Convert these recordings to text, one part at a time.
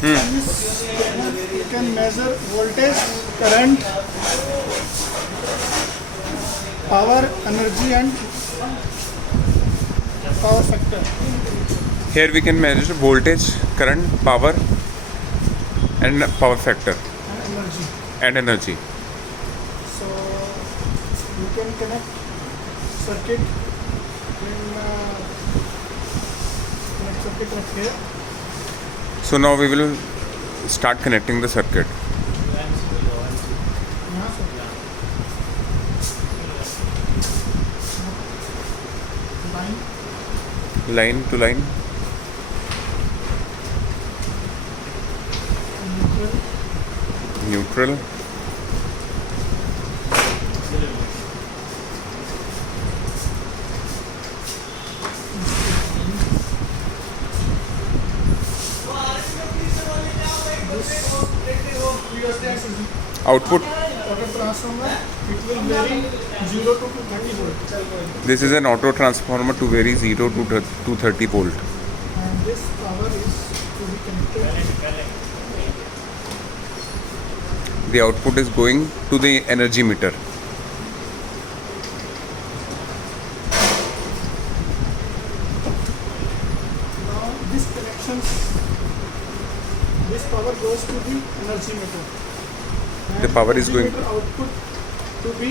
This panel you can measure voltage, current, power, energy, and power factor. Here we can measure voltage, current, power, and power factor And energy. and energy. So you can connect circuit in connect circuit right here. So now we will start connecting the circuit. यहाँ से line Line to line, neutral neutral, output. auto transformer. It will vary 0 to 230 volt. This is an auto transformer to vary 0 to 230 volt. And this power is to be connected. The output is going to the energy meter. Now this connections, this power goes to the energy meter. And The power is energy going- meter output to be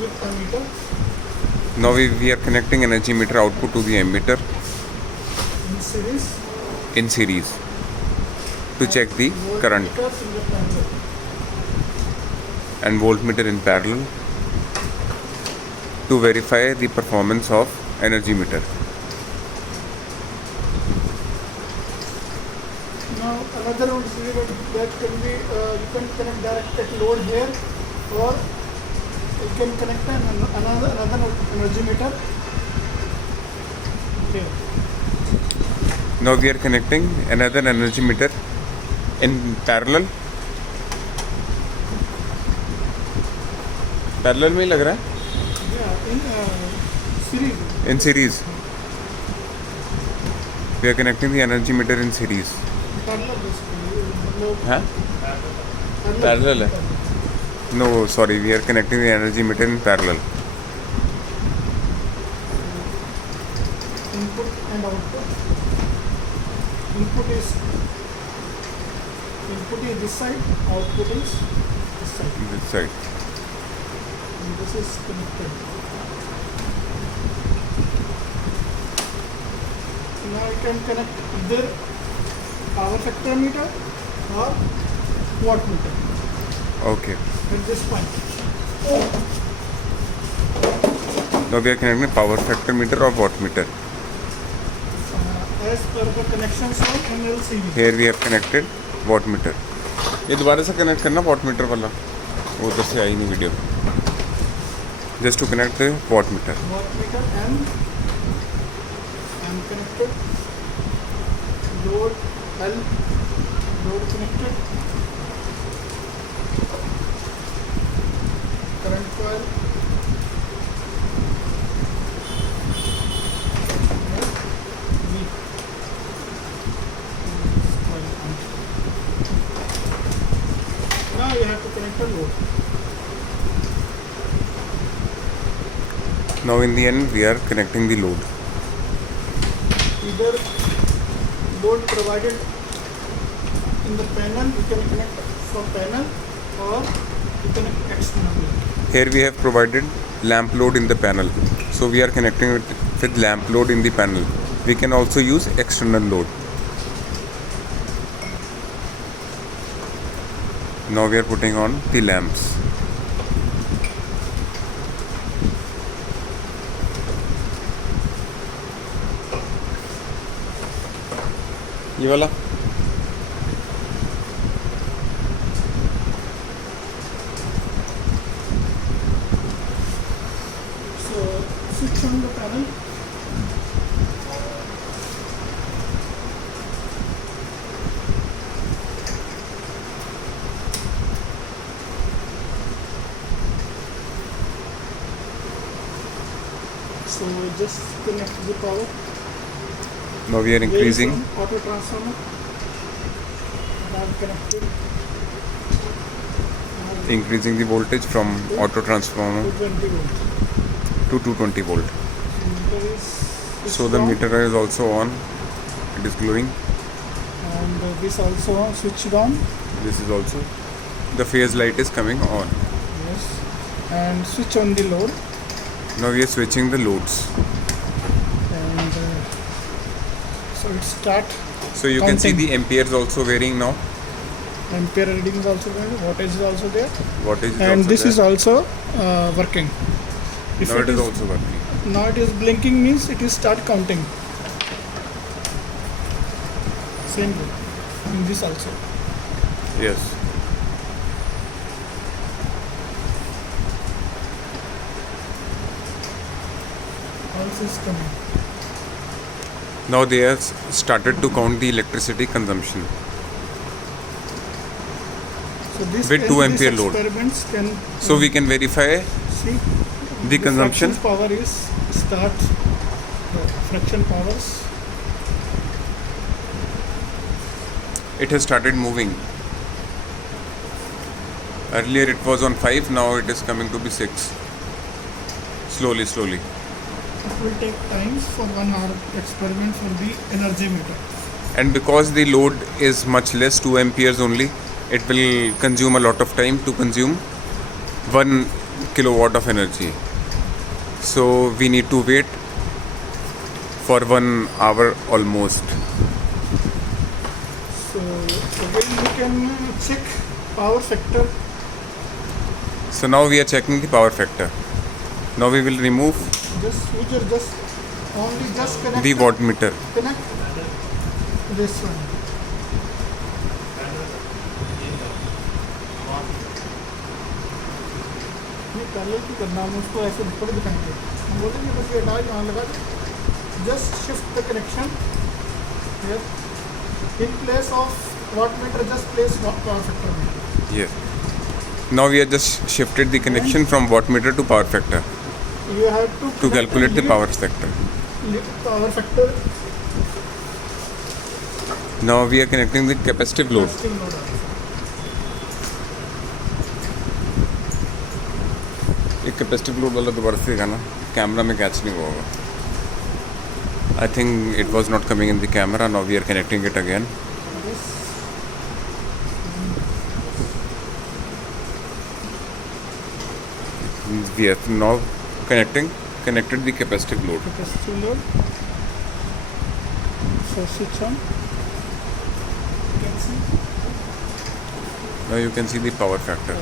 with ammeter. Now we are connecting energy meter output to the ammeter In series. in series to check the current, Voltmeters in the parallel. and voltmeter in parallel to verify the performance of energy meter. Now another one is that can be you can connect direct at load here, or you can connect another energy meter here. Now we are connecting another energy meter in parallel. Parallel में ही लग रहा है? Yeah, in series. In series. We are connecting the energy meter in series. Parallel basically. मतलब हाँ? Parallel है? No, sorry, we are connecting the energy meter in parallel. Input and output. Input is this side. Output is this side. This side. And this is connected. Now you can connect either power factor meter or watt meter Okay. at this point. Now we are connecting power factor meter or watt meter. As per the connections of NLCV. Here we have connected watt meter. ये दोबारा से connect करना watt meter वाला, वो उधर से आई नहीं video. Just to connect the watt meter. Watt meter and connected. Load L. Load connected. Current coil. V. Now you have to connect a load. Now in the end we are connecting the load. Either load provided in the panel, you can connect from panel, or you connect externally. Here we have provided lamp load in the panel. So we are connecting it with lamp load in the panel. We can also use external load. Now we are putting on the lamps. ये वाला So switch on the panel. So just connect the power. Now we are increasing. Auto transformer. And I'm connected. Increasing the voltage from auto transformer 220 volt. to 220 volt. Meter is So the on, meter is also on. It is glowing. and this also on, switched on. This is also. The phase light is coming on. Yes. And switch on the load. Now we are switching the loads. And so it start. So you can see Counting. the amperes also varying now. Ampere reading is also there. Voltage is also there. Voltage is And also this there. is also working. If Now it is also working. now it is blinking means it is start counting. Same way. In this also. Yes. Pulse is coming. Now they have started to count the electricity consumption. So this With can, 2 these ampere load. experiments can So we can verify see the consumption. fraction power is start fraction powers. It has started moving. Earlier it was on 5, now it is coming to be 6. Slowly, slowly. It will take times for 1 hour experiment for the energy meter. And because the load is much less, 2 amperes only, it will consume a lot of time to consume 1 kilowatt of energy. So we need to wait for 1 hour almost. So again you can check power factor. So now we are checking the power factor. Now we will remove Just switcher, just only just connect the wattmeter. connect this one. ये पहले की करना हम उसको ऐसे थोड़ी दिखाएंगे हम बोलेंगे बस ये डाल यहाँ लगा just shift the connection in place of wattmeter just place power factor में Yes. Now we have just shifted the connection from wattmeter to power factor you have to calculate the power factor. power factor Now we are connecting the capacitive load. testing load also. एक capacitive load वाला दोबारा से दिखाना camera में catch नहीं हुआ होगा I think it was not coming in the camera now we are connecting it again This we are now connected the capacitive load. capacitive load. So switch on. You can see Now you can see the power factor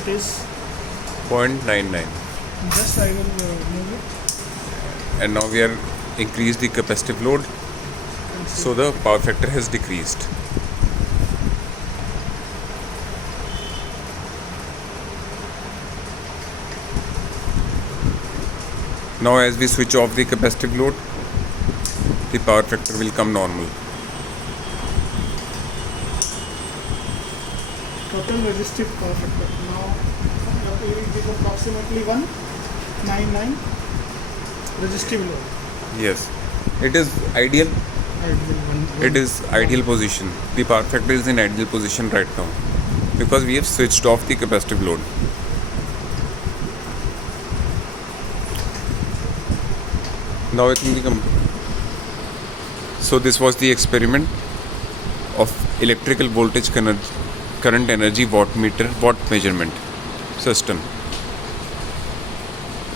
it is 0.99 just I will move it. and now we are increased the capacitive load so the power factor has decreased. Now as we switch off the capacitive load, the power factor will come normal. Total resistive power factor. Now it is approximately 199 resistive load. Yes, it is ideal. It is ideal position. The power factor is in ideal position right now because we have switched off the capacitive load. Now I think so this was the experiment of electrical voltage current energy watt measurement system.